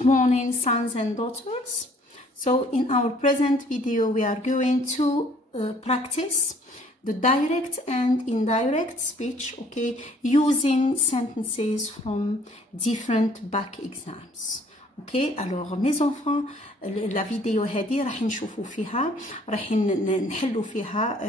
Good morning, sons and daughters. So in our present video, we are going to practice the direct and indirect speech, okay, using sentences from different back exams. اوكي الوغ مي زونفون لا فيديو هذه راح نشوفوا فيها راح نحلوا فيها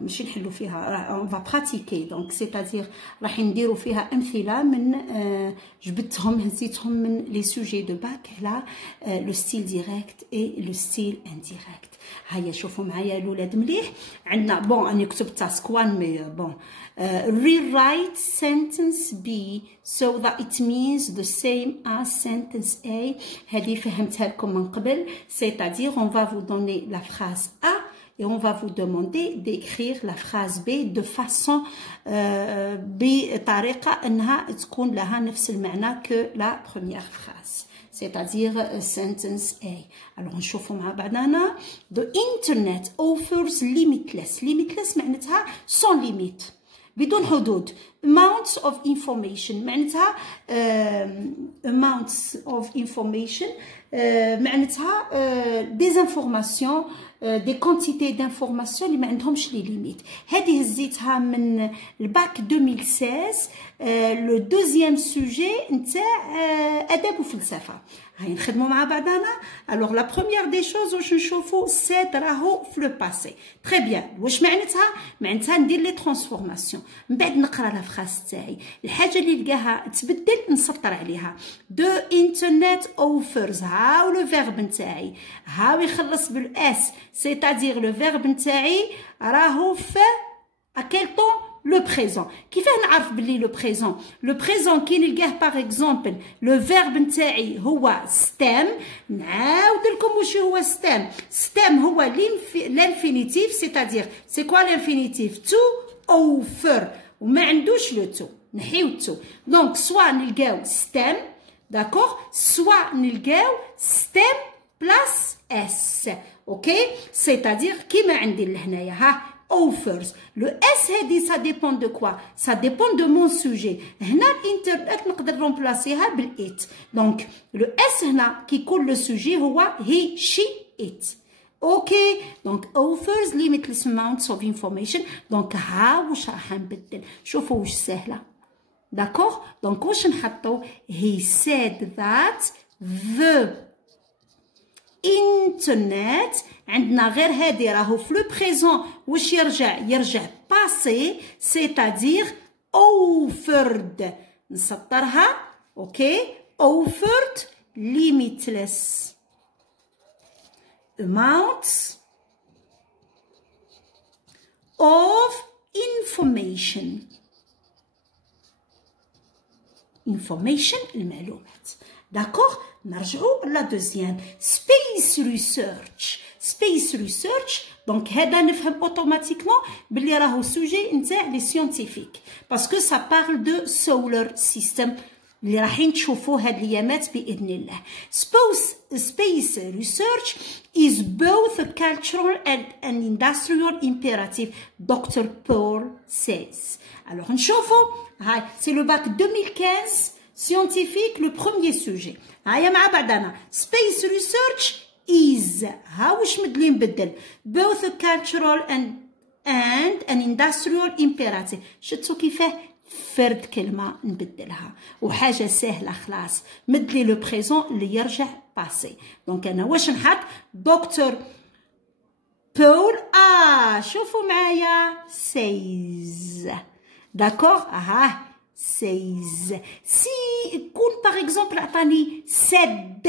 ماشي نحلوا فيها اون فا براتيكي دونك سيتادير راح نديروا فيها امثله من جبدتهم هزيتهم من لي سوجي دو باك على لو ستيل ديريكت اي لو ستيل انديريكت. هيا شوفوا معايا الاولاد مليح. عندنا بون اني كتبت تاسك 1 مي بون rewrite sentence B so that it means the same as sentence A. هذه فهمتها لكم من قبل. C'est-à-dire on va vous donner la phrase A et on va vous demander d'écrire la phrase B de façon بطريقة أنها تكون لها نفس المعنى que la première phrase. C'est-à-dire sentence A. Alors نشوفوا مع بعضنا. The internet offers limitless. Limitless معناتها sans limite. بدون حدود. Amounts of information معناتها amounts of information معناتها des informations des quantités d'informations اللي ما عندهمش لي ليميت. هذه هزيتها من الباك 2016 لو دوزيام سوجي نتاع ادب وفلسفه. هاي نخدموا مع بعضنا. الوغ لا بروميير دي شوز واش نشوفوا سيت راهو في لو باسي. تري بيان. واش معناتها؟ معناتها ندير لي ترانسفورماسيون من بعد نقرا لا فراس تاعي الحاجه اللي نلقاها تبدل نسطر عليها. دو انترنت اوفرز هاو لو فيرب نتاعي هاو يخلص بالاس c'est-à-dire le verbe نتاعي راهو في à quel temps le présent. كيفاه نعرف بلي لو بريزون؟ لو بريزون كي نلقاه باغ اكزومبل لو فيرب نتاعي هو ستام. نعاود لكم واش هو ستام. ستام هو لانفينيتيف c'est-à-dire c'est quoi l'infinitif تو اوفر وما عندوش لو تو نحيو تو. دونك سوا نلقاو ستام داكوغ سوا نلقاو ستام بلاس اس. اوكي c'est-à-dire كيما عندي لهنايا ها offers. Le S هادي ça dépend de quoi? Ça dépend de mon sujet. هنا الانترنت نقدر نمبلاسيها بالإت. دونك لو S هنا كي يكون لو سوجي هو he she it. اوكي دونك offers limitless amounts of information. دونك ها واش راح نبدل. شوفوا واش سهله. داكوغ دونك واش نحطو he said that the انترنت عندنا غير هادي راهو في لو بريزون واش يرجع باسي c'est-à-dire offered. نسطرها اوكي offered limitless amounts of information المعلومات. داكوغ نرجعوا لا دوزيام سبيس ريسيرش. دونك هذا نفهم اوتوماتيكمون بلي راهو سوجي نتاع لي سيونتيفيك باسكو سا بارل دو سولار سيستم اللي رايحين تشوفوه هاد الايامات باذن الله. Space research is both a cultural and an industrial imperative, Dr. Paul says. Alors نشوفوا هاي سي لو باك 2015 scientifique le premier sujet. هيا مع بعضنا. Space research is ها واش مدلي نبدل both a cultural and an industrial imperative. شفتوا كيفاه فرد كلمه نبدلها وحاجه سهله خلاص. مدلي لو بريزون اللي يرجع باسي. دونك انا واش نحط دكتور بول شوفوا معايا says. داكوغ says. Si يكون باغ اكزومبل عطاني said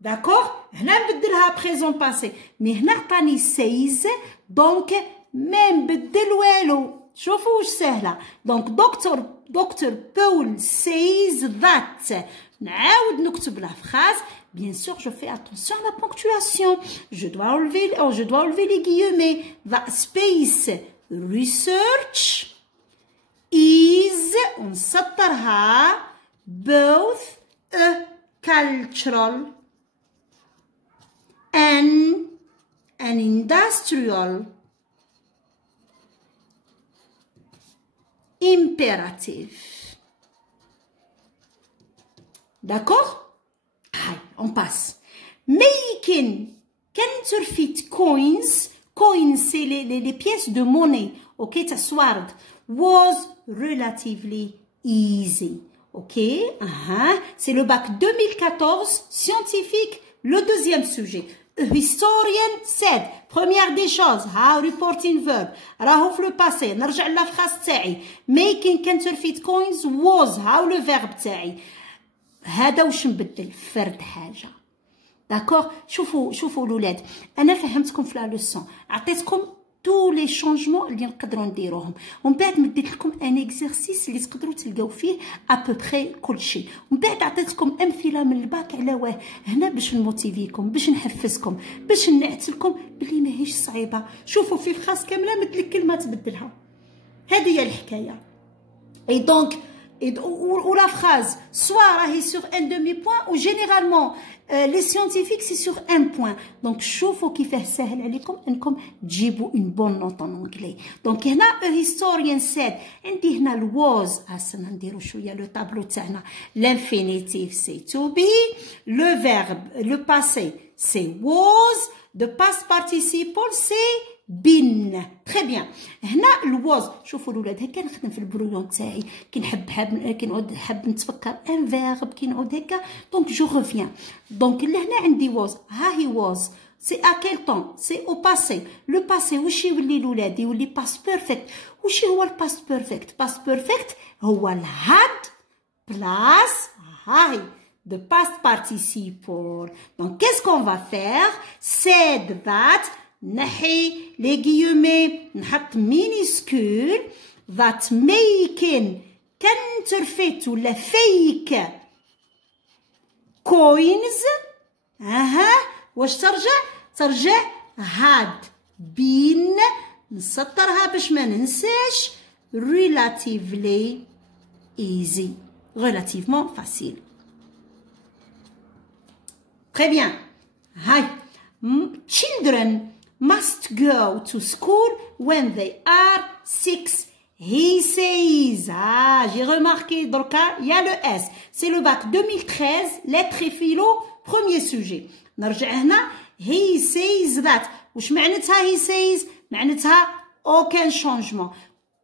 داكوغ هنا نبدلها بريزون باسي مي هنا عطاني says دونك ما نبدل والو. شوفوا واش سهله. دونك دكتور بول says that. نعاود نكتب لا فراز. Bien sûr, je fais attention à la ponctuation. Je dois enlever les guillemets. The space research is ونسطرها both a cultural and an industrial imperative. d'accord. On passe. Making counterfeit coins. Coins, c'est les pièces de monnaie. Ok, t'asward. Was relatively easy. Ok, c'est le bac 2014, scientifique, le deuxième sujet. A historian said, première des choses, how reporting verb, راهو في le passé, نرجع la phrase تاعي. Making counterfeit coins was, how le verbe تاعي. هذا واش نبدل؟ فرد حاجة. داكوغ، شوفوا الولاد، انا فهمتكم في لا لوسون، عطيتكم tous les changements اللي نقدروا نديروهم، ومن بعد مديت لكم ان اكزرسيس اللي تقدروا تلقاو فيه ابوبري كلشي، ومن بعد عطيتكم امثله من الباك على واه هنا باش نموتيفيكم، باش نحفزكم، باش نعت لكم بلي ماهيش صعيبه. شوفوا في فراس كامله مدلك كلمه تبدلها، هذه هي الحكايه. اي دونك ou la phrase soit راهي sur un demi-point ou généralement les scientifiques c'est sur un point. Donc شوفوا كيفاه سهل عليكم انكم تجيبوا une bonne note en anglais. Donc هنا a historian said، عندي هنا ال was، هسنا نديرو شويه لو طابلو تاعنا. L'infinitif c'est to be، le verbe le passé c'est was، the past participle c'est been. très bien. هنا الواز، شوفوا الولاد هكا نخدم في البرويون تاعي، كي نعود حاب نتفكر ان فيرب، كي نعود هكا دونك جو ريفيان. دونك لهنا عندي واز، ها هي واز، سي ا كيل طون، سي او باسي. لو باسي واش يولي الولاد؟ يولي باست بيرفكت. واش هو الباست بيرفكت؟ باست بيرفكت هو الهاد بلاس هاي the past participle. Donc qu'est-ce qu'on va faire? said that، نحي les guillemets، نحط minuscule، that making counterfeit ولا fake coins، واش ترجع had been، نسطرها باش ما ننساش، relatively easy، relativement facile. très bien. هاي children must go to school when they are 6. He says. J'ai remarqué, donc il y a le S. C'est le bac 2013, lettres et philo, premier sujet. نرجع هنا. He says that. وش معناتها he says؟ معناتها aucun changement.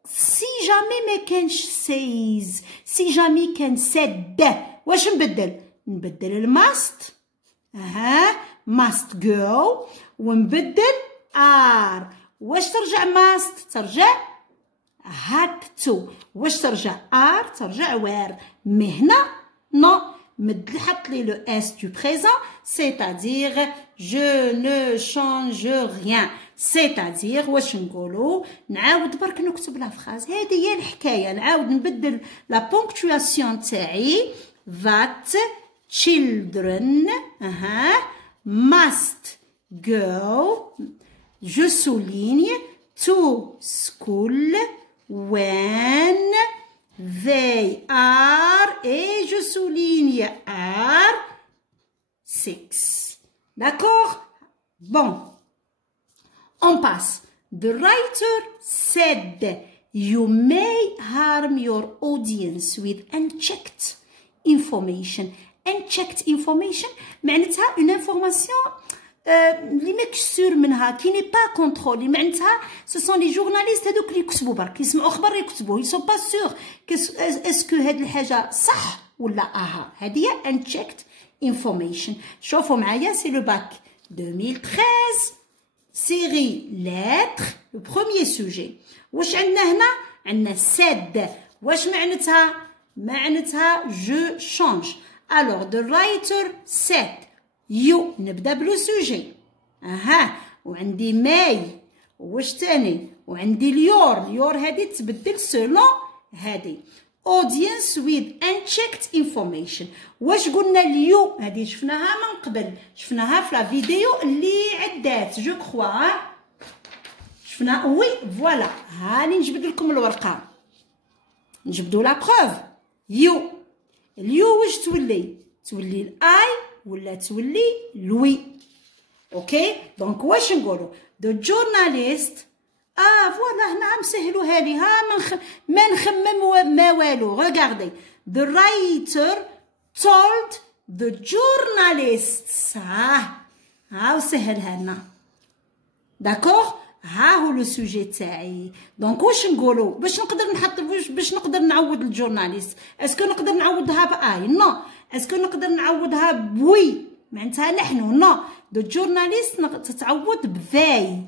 Si jamais ما كانش says، si jamais كان said، واش نبدل؟ نبدل الماست، must go، ونبدل are. واش ترجع must؟ ترجع had to. واش ترجع are؟ ترجع were. مي هنا نو، حط لي لو اس du présent، c'est-à-dire je ne change rien. c'est-à-dire واش نقولوا؟ نعاود برك نكتب لا فراز، هذه هي الحكايه. نعاود نبدل لا بونكتواسيون تاعي. that children must go، je souligne، to school when they are، et je souligne are 6. d'accord. bon, on passe. the writer said you may harm your audience with unchecked information. unchecked information معناتها une information اللي ماكش سور منها، كي ني با كونترولي. معناتها سو سون لي جورناليست هذوك اللي يكتبوا برك، يسمعوا خبر يكتبوا، يسون با سور اسكو هاد الحاجه صح ولا اها. هذه هي unchecked information. شوفوا معايا، سي لو باك 2013 série lettres، le premier sujet. واش عندنا هنا؟ عندنا said. واش معناتها؟ معناتها je change. alors the writer said you، نبدا بلو سوجي. وعندي ماي، واش تاني؟ وعندي اليور هذه تبدل سولون هذه. audience with unchecked information. واش قلنا اليو؟ هذه شفناها من قبل، شفناها في لا فيديو اللي عدات جو كخوا. شفنا وي فوالا. هاني نجبد لكم الورقه، نجبدوا لا بروف. يو، اليو واش تولي؟ تولي الاي ولا تولي لوي. اوكي دونك واش نقولوا؟ the journalist. فوالا هنا مسهلوها لي، ما نخمم ما والو. regardez the writer told the journalists. ها وسهلها لنا. داكوغ؟ ها هو لو سوجي تاعي. دونك واش نقولوا باش نقدر نحط باش نقدر نعوض الجورناليست؟ اسكو نقدر نعوضها باي؟ نو. اسكو نقدر نعوضها بوي؟ معناتها نحن نو. the journalist تتعوض بذاي.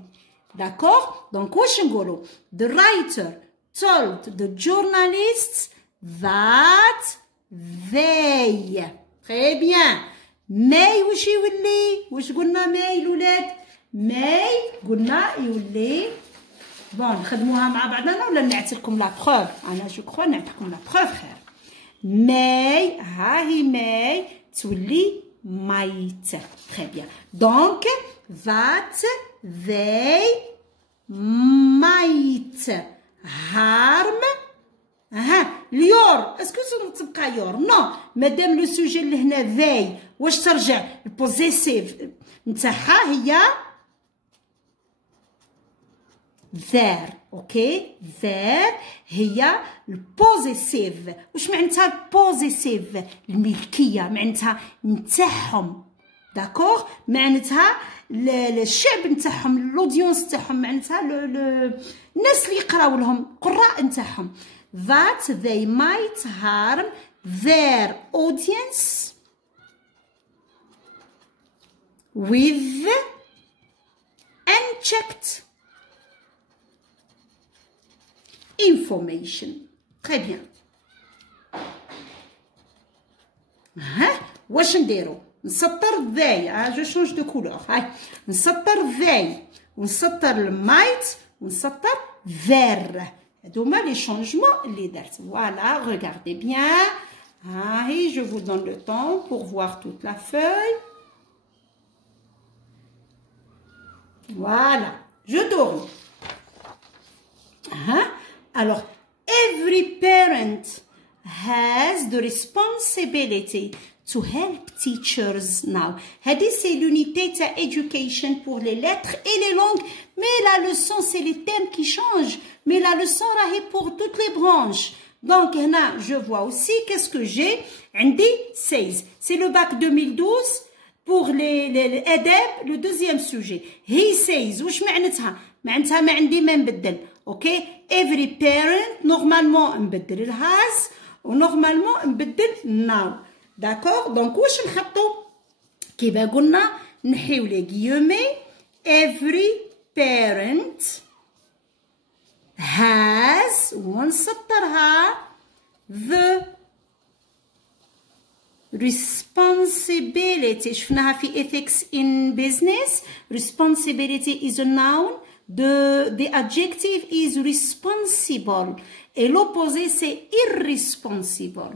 داكوغ؟ دونك واش نقولوا؟ the writer told the journalists that they. très bien. ماي واش يولي؟ واش قلنا ماي الولاد؟ ماي قلنا يولي بون نخدموها مع بعضنا ولا نعطي لكم لا بروف؟ انا جو كخوا نعطيكم لا بروف خير. ماي ها هي ماي تولي might. très bien. donc that they might harm. اليور اسكو تبقى يور؟ نو. مادام لو سوجي اللي هنا ذاي واش ترجع البوزيسيف نتاعها هي their. اوكي their هي البوزيسيف. واش معناتها البوزيسيف؟ الملكيه معناتها نتاعهم. داكوغ؟ معناتها الشعب نتاعهم الاودينس تاعهم معناتها الناس اللي يقراو لهم قراء نتاعهم. that they might harm their audience with unchecked information. très bien. واش نديرو؟ نسطر ذاي. جو شونج دو كولور. هاي نسطر ذاي ونسطر المايت ونسطر ذير. هادوما لي شونجمون اللي درت. فوالا regardez bien. هاي je vous donne le temps pour voir toute la feuille. Voilà, je tourne. Alors, every parent has the responsibility to help teachers now. هذه c'est l'unité تاع education pour les lettres et les langues. Mais la leçon c'est les thèmes qui changent. Mais la leçon راهي pour toutes les branches. Donc هنا je vois aussi qu'est-ce que j'ai. عندي 16. C'est le bac 2012. pour les adab le deuxième sujet. He says واش معناتها؟ معناتها ما عندي ما نبدل. اوكي every parent نورمالمون نبدل الهاز ونورمالمون نبدل ناو. داكوغ؟ دونك واش نحطو؟ كيما قلنا نحيو لي غيومي. every parent has ونسطرها the responsibility. شفناها في ethics in business. responsibility is a noun. The adjective is responsible et l'opposé c'est irresponsible.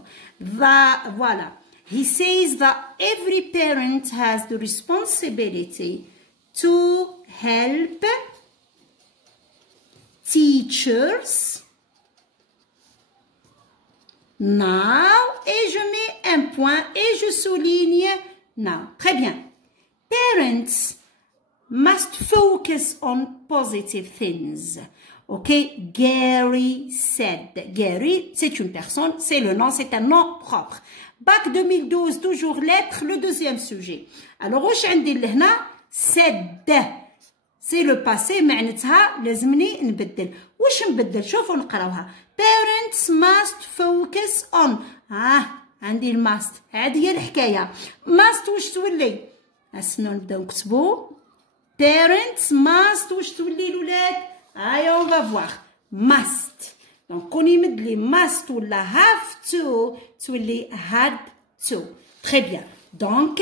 Voilà. He says that every parent has the responsibility to help teachers now. Et je mets un point et je souligne now. Très bien. Parents must focus on positive things. Ok, Gary said. Gary, c'est une personne, c'est le nom, c'est un nom propre. Bac 2012, toujours lettres, le deuxième sujet. Alors, واش عندي لهنا said. C'est le passé, معناتها لازمني نبدل. واش نبدل؟ شوفوا نقراوها. Parents must focus on. عندي الماست. هذه هي الحكاية. must واش تولي؟ اسمعوا نبداو نكتبوا. Parents must واش تولي الولاد؟ on va voir. must. Donc كون يمد لي must ولا have to تولي had to. Très bien. Donc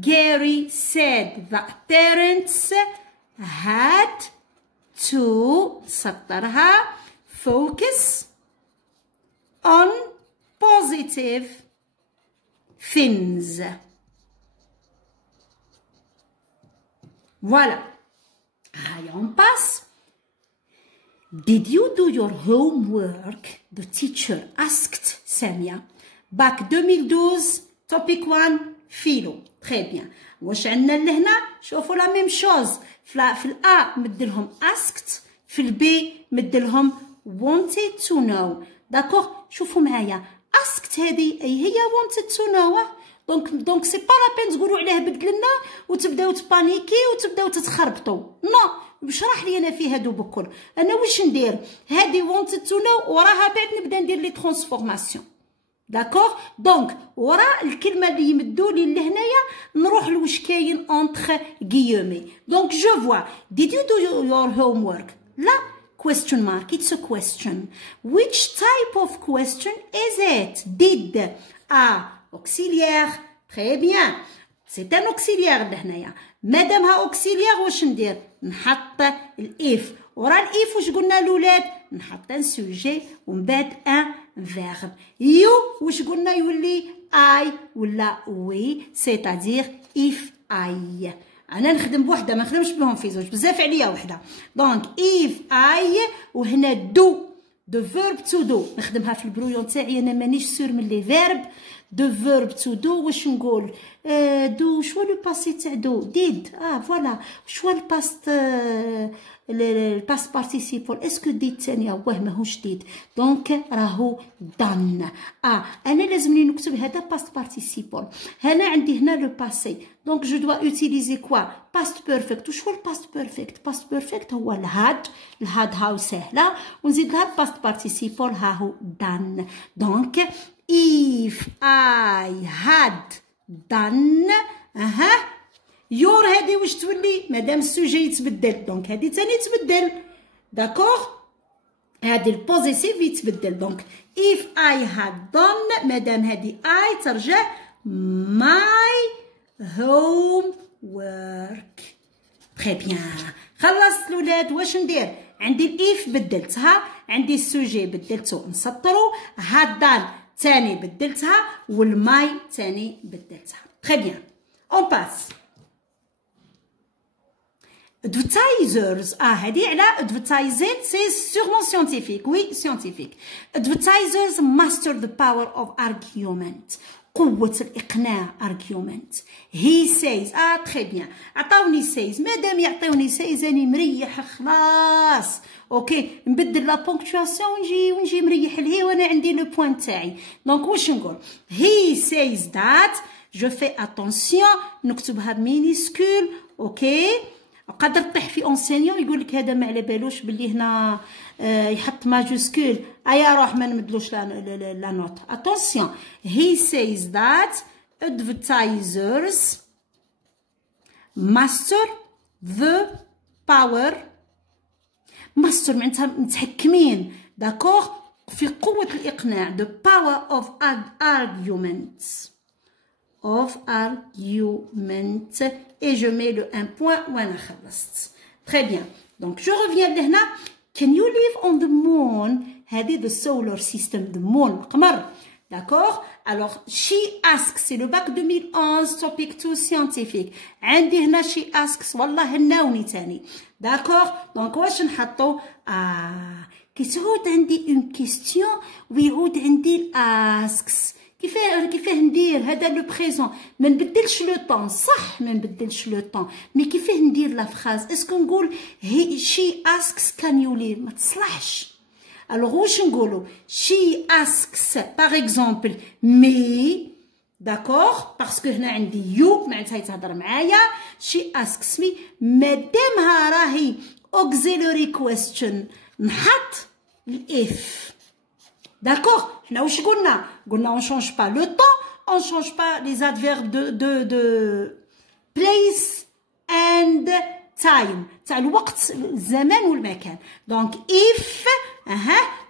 Gary said that parents had to سطرها focus on positive things. Voilà. Allez, on passe. Did you do your homework? The teacher asked Samia. Bac 2012, topic 1, philo. Très bien. واش عندنا لهنا؟ شوفوا la même chose. في الA مدلهم asked. في الB مدلهم wanted to know. D'accord? شوفوا معايا. asked هذه أي هي wanted to know. دونك سي با لا بين تقولوا عليه بدل لنا وتبداو تبانيكي وتبداو تتخربطوا. نو شرح لي انا في هادو بكل. انا واش ندير؟ هادي wanted to know وراها بعد نبدا ندير لي ترانسفورماسيون. داكوغ؟ دونك ورا الكلمه اللي يمدوا لي لهنايا نروح لواش كاين اونتر غيومي. دونك جو فوا did you do your homework؟ لا. Question mark, it's a question. Which type of question is it? Did. auxiliaire. Très bien. C'est un auxiliaire لهنايا. مادامها auxiliaire واش ندير؟ نحط الاف. ورا الاف واش قلنا الولاد؟ نحط ان سوجي ومن بعد ان فيرب. يو واش قلنا يولي اي ولا وي، سيتادير if I. انا نخدم بوحده ما نخدمش بهم في زوج، بزاف عليا وحده. دونك if I وهنا دو دو فيرب تو دو نخدمها في البرويون تاعي. انا مانيش سور من لي فيرب. دو فيرب تو دو واش نقول؟ دو شو لو باسي تاع دو؟ ديد. فوالا. شو الباست الباست بارتيسيبول؟ اسكو ديد ثانيه؟ واه ماهوش ديد. دونك راهو دان. انا لازمني نكتب هذا باست بارتيسيبول. هنا عندي هنا لو باسي. دونك جو دوا اوتيليزي كوا؟ باست بيرفكت. وشو الباست بيرفكت؟ باست بيرفكت هو الهاد. الهاد هاو سهله ونزيد لها باست بارتيسيبول هاهو دان. دونك if I had done يور هادي واش تولي؟ مادام السوجي يتبدل دونك هادي تاني تبدل. داكوغ؟ هادي البوزيسيف يتبدل. دونك if I had done مادام هادي I ترجع my homework. تري بيان. خلصت الولاد. واش ندير؟ عندي الاف بدلتها، عندي السوجي بدلته نسطرو، had done تاني بدلتها والماي تاني بدلتها. تري بيان. اون باس. advertisers. هادي على advertising سي sûrement scientifique. وي scientifique. advertisers master the power of argument. قوة الإقناع. argument. he says. تري بيان. عطاوني says. مادام يعطيوني says أني مريح خلاص. اوكي نبدل لا بونكتواسيون ونجي مريح لهي وانا عندي لو بوين تاعي. دونك واش نقول؟ he says that. جو في اتونسيون نكتبها بمينيسكول. اوكي قادر تطيح في اونسينيون يقول لك هذا ما على بالوش باللي هنا يحط ماجوسكول. ايا روح ما نمدلوش لا نوت. اتونسيون. he says that advertisers master the power. ماستر معناتها متحكمين. داكوغ؟ في قوة الإقناع. the power of arguments. et je mets le un point وانا خلصت. très bien. donc je reviens لهنا. can you live on the moon؟ هذه the solar system. the moon القمر. d'accord. alors she asks c'est le bac 2011 topic 2 scientifique. عندي هنا she asks والله هناوني تاني. d'accord. donc واش نحطو؟ كي تعود عندي une question ويعود عندي asks. كيفاه ندير هذا لو بريزون؟ ما نبدلش لو طون. صح ما نبدلش لو طون، مي كيفاه ندير لا فراز؟ اسكو نقول هي شي اسكس كان يو ليف؟ ما تصلحش. الوغ واش نقولوا؟ شي اسكس باغ اكزومبل مي. داكوغ؟ باسكو هنا عندي يو معناتها يتهضر معايا. شي اسكس مي مادامها راهي اوكسيلوري كويستشن نحط الاف. D'accord? حنا واش قلنا؟ قلنا on change pas le temps, on change pas les adverbes de place and time. تاع الوقت الزمان والمكان. دونك if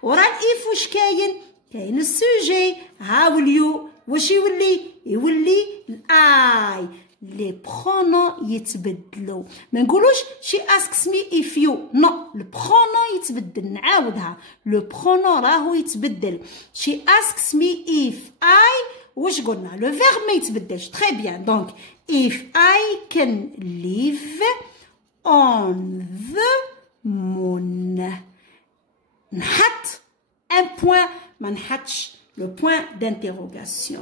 ورا الاف واش كاين؟ كاين السوجي. ها واليو واش يولي؟ يولي الاي. لي برونون يتبدلوا. ما نقولوش شي اسكس مي اف يو. نو لو برونون يتبدل. نعاودها لو برونون راهو يتبدل. شي اسكس مي اف اي واش قلنا؟ لو فيرب ما يتبدلش. تري بيان. دونك if I can live on the moon نحط ان بوين ما نحطش لو بوين d'interrogation.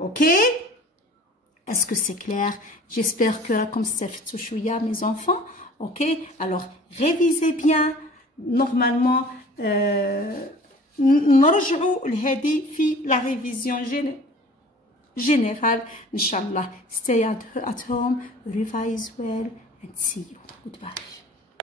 اوكي Est-ce que c'est clair? J'espère que comme ça fait chouïa mes enfants. Ok. Alors révisez bien. Normalement نرجعوا لهذه في لا ريفيزيون جينيرال ان شاء الله. Stay at home, revise well and see you. Goodbye.